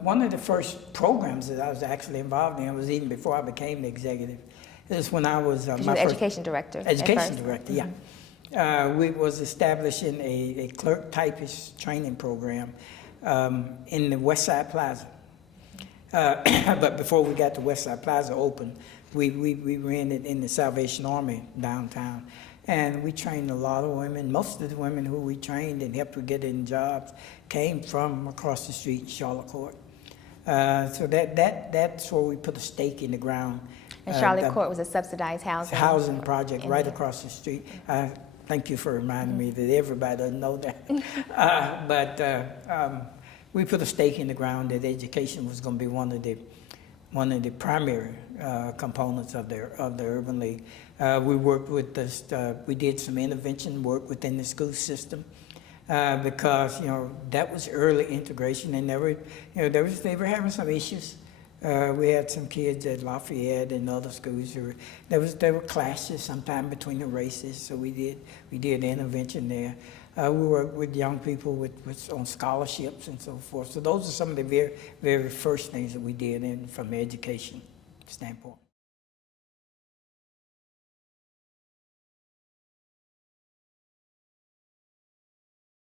One of the first programs that I was actually involved in was even before I became the executive. It was when I was you were education director. Education director, yeah. We was establishing a clerk typist training program in the West Side Plaza. But before we got the West Side Plaza open, we ran it in the Salvation Army downtown. And we trained a lot of women. Most of the women who we trained and helped to get in jobs came from across the street in Charlotte Court. So that's where we put a stake in the ground. And Charlotte Court was a subsidized housing project right across the street. Thank you for reminding me that everybody doesn't know that. We put a stake in the ground that education was going to be one of the primary components of the Urban League. We worked with this. We did some intervention work within the school system because that was early integration, and they were having some issues. We had some kids at Lafayette and other schools. There were clashes sometime between the races, so we did intervention there. We worked with young people on scholarships and so forth. So those are some of the very, very first things that we did from the education standpoint.